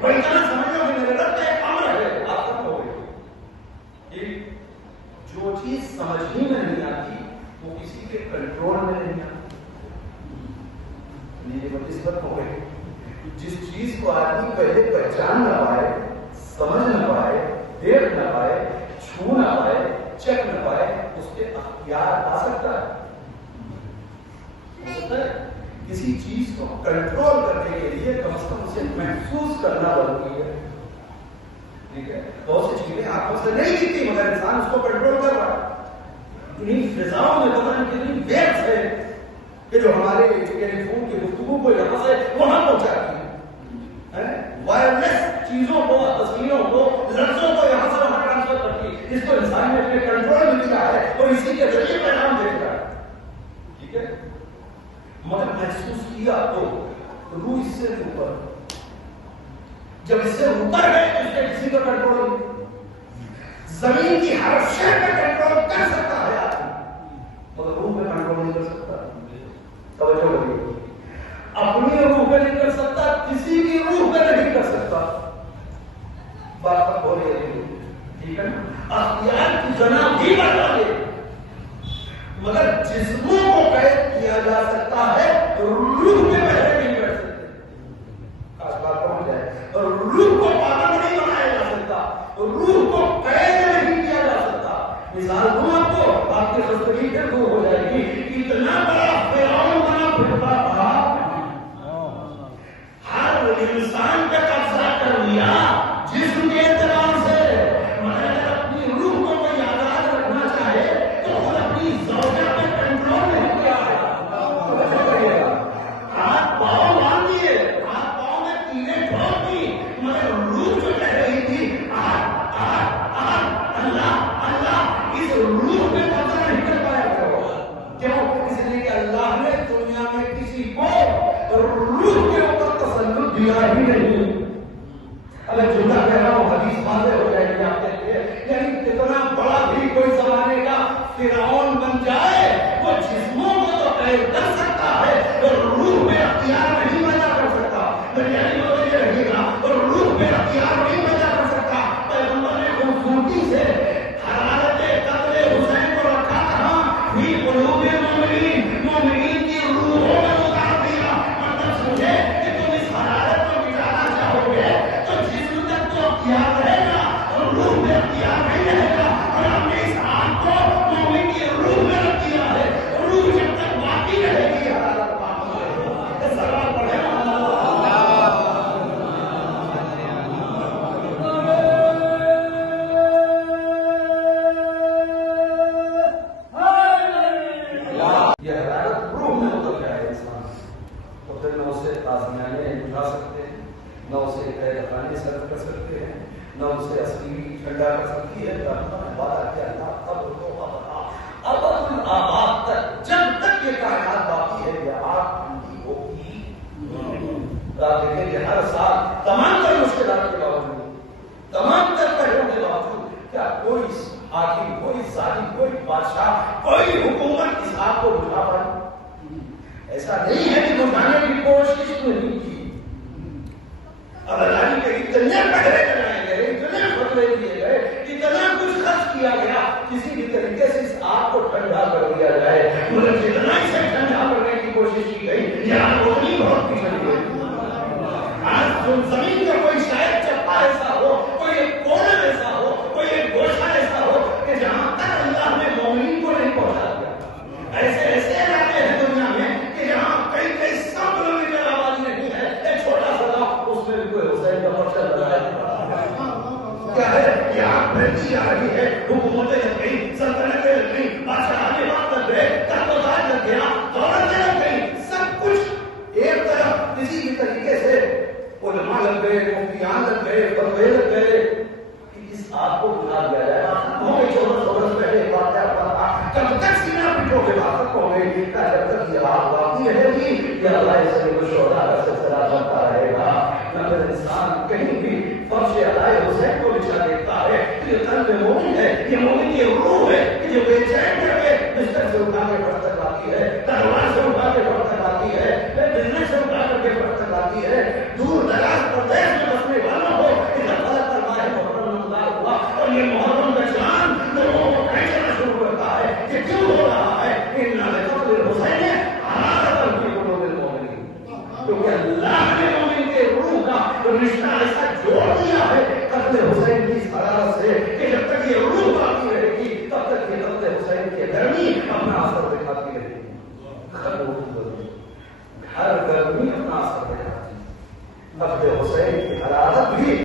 وہ اتنا سمجھو کہ میرے رب کا ایک امر ہے، آپ ختم ہو گئی. جو چیز سمجھ ہی میں نہیں آتی وہ کسی کے کنٹرول میں نہیں آتی. یہ نسبت ہو گئی. جس چیز کو آدمی پہلے پہچان نہ پائے، سمجھ نہ پائے، دیکھ نہ پائے، چھو نہ پائے، چیک نہ پائے، اس کے اختیار آ سکتا ہے. کسی چیز کو کنٹرول کرنے کے لیے کم از کم اسے محسوس کرنا ضروری ہے. ٹھیک ہے، بہت سی چیزیں آنکھوں سے نہیں دکھتی مگر انسان اس کو کنٹرول کر رہا ہے. انہیں فضاؤں میں پتہ نہیں کتنی ویوز ہے کہ جو ہمارے ٹیلی فون کی گفتگو کو یہاں سے وہاں پہنچاتی ہے. وائرلیس چیزوں کو، تصویروں کو، لفظوں کو یہاں سے وہاں ٹرانسفر کرتی ہے. اس کو انسان نے اپنے کنٹرول میں کیا ہے اور اسی کے ذریعے پیغام دیکھ رہا ہے. ٹھیک ہے، مگر محسوس کیا تو روح اس سے اوپر، جب اس سے اوپر ہے تو اس سے کسی کا کنٹرول نہیں. زمین کی ہر شے پہ کنٹرول کر سکتا ہے آدمی مگر روح پہ کنٹرول نہیں کر سکتا. توجہ کریے، اپنی روح پہ نہیں کر سکتا، کسی کی روح پہ نہیں کر سکتا. بات تک ہو رہی ہے. ٹھیک ہے نا، اختیار کی جناب بھی بڑھا دے مگر جسموں کو قید کیا جا سکتا ہے، روح پہ پہلے نہیں کر سکتے. خاص بات پہنچ جائے. اور روح کو پابند نہیں بنایا جا سکتا، روح کو قید نہیں کیا جا سکتا. مثال دوں آپ کو، آپ کی خستگی پھر دور ہو جائے گی. اتنا بڑا فرعون بنا پھرتا تھا، ہر انسان پہ قبضہ کر لیا جسم کے اعتبار سے، مگر اگر اپنی روح کو کوئی آزاد رکھنا چاہے تو خود اپنی زوجہ پہ کنٹرول نہیں کیا ہے. ہاتھ پاؤں باندھ دیے، ہاتھ پاؤں میں تیریں ٹھوک دی مگر روح جو کہہ رہی تھی اللہ اللہ، اس روح پہ قبضہ نہیں کر پایا. کیوں؟ اس لیے کہ اللہ نے دنیا میں کسی کو روح کے اوپر تسلط دیا ہی نہیں. اگر جملہ کہہ رہا ہوں حدیث واضح ہو جائے گی آپ کے لیے. یعنی کتنا بڑا بھی کوئی زمانے کا فرعون بن جائے وہ جسموں کو تو قید کر سکتا ہے اور روح میں اختیار نہیں پیدا کر سکتا. یعنی وہ یہ رہے گا اور روح میں اختیار نہیں پیدا کر سکتا. پیغمبر نے خوبصورتی سے حرارت قتل حسین کو رکھا کہاں؟ فی قلوب المؤمنین، مومنین کی روحوں میں اتار دیا. مطلب سمجھے کہ تم اس حرارت کو مٹانا چاہو گے تو جسم تک تو اختیار رہے گا اور روح میں اختیار نہیں رہے گا. اور ہم نے اس آگ کو مومن کی روح میں رکھ دیا ہے. روح جب تک باقی رہے گی حرارت باقی رہے گی. سوال پڑھے یہ حرارت روح میں اتر جائے انسان تو پھر نہ اسے آزمائشیں بجھا سکتے ہیں، نہ اسے قید خانے سرد کر سکتے ہیں، نہ اسے اصلی ٹھنڈا کر سکتی ہے. بات کیا تھا اب الآباد تک، جب تک یہ کائنات باقی ہے یہ آگ ٹھنڈی ہوگی. آپ دیکھیں کہ ہر سال تمام تر مشکلات کے باوجود، تمام تر پہلوں کے باوجود کیا کوئی حاکم، کوئی ظالم، کوئی بادشاہ، کوئی حکومت اس آگ کو بجھا پائی؟ ایسا نہیں ہے کہ بجھانے کی کوشش نہیں کی. اب اللہ کے اتنے پہرے چلائے گئے، اتنے فتوے دیے گئے، اتنا کچھ خرچ کیا گیا، کسی بھی طریقے سے اس آگ کو ٹھنڈا کر دیا جائے. مگر جتنا اسے ٹھنڈا کرنے کی کوشش کی گئی یہ آگ اتنی بہت پچھڑ گئی. آج زمین کا کوئی شاید چپا ایسا ہو، کوئی ایک کونا ایسا ہو، کوئی ایک گوشہ ایسا ہو کہ جہاں تک اللہ نے مومنین کو نہیں پہنچا دیا. ایسے ایسے علاقے ہیں دنیا میں کہ جہاں کئی کئی 100 کلومیٹر آبادی نہیں ہے، ایک چھوٹا سا گاؤں اس میں بھی کوئی حسین کا پرچہ لگا کیا ہے. یہاں بھیجی جا رہی ہے، حکومتیں لگ گئی، سلطنتیں لگ گئی، بادشاہ لگ گئے، تخت و تاج لگ گیا، دولتیں لگ گئی، سب کچھ ایک طرف کسی بھی طریقے سے علماء لگ گئے، مفتیان لگ گئے، فتوے لگ گئے. اس آگ کو بجھا دیا جائے. ہو گئی 1400 برس پہلے ایک واقعہ پڑا، کب تک سینہ پٹھوں کے بعد تک ہو گئی جب تک یہ آگ باقی رہے گی یہ اللہ سے شہداء کا سلسلہ چلتا رہے گا. اگر انسان کہیں بھی فرش علیہ حسین کو بچھا دیکھتا ہے تو یہ قلب مومن ہے، یہ مومن کی روح ہے کہ جو بے چین کر کے بستر سے اٹھا کے پڑھ تک آتی ہے، تلوار سے اٹھا کے پڑھ تک آتی ہے، بزنس سے اٹھا کر کے پڑھ تک آتی ہے، دور دراز پردیش میں بسنے گرمی اپنا اثر دکھاتی رہی ہے، ہر گرمی اپنا اثر دکھاتی ہے، حسین کی حرارت بھی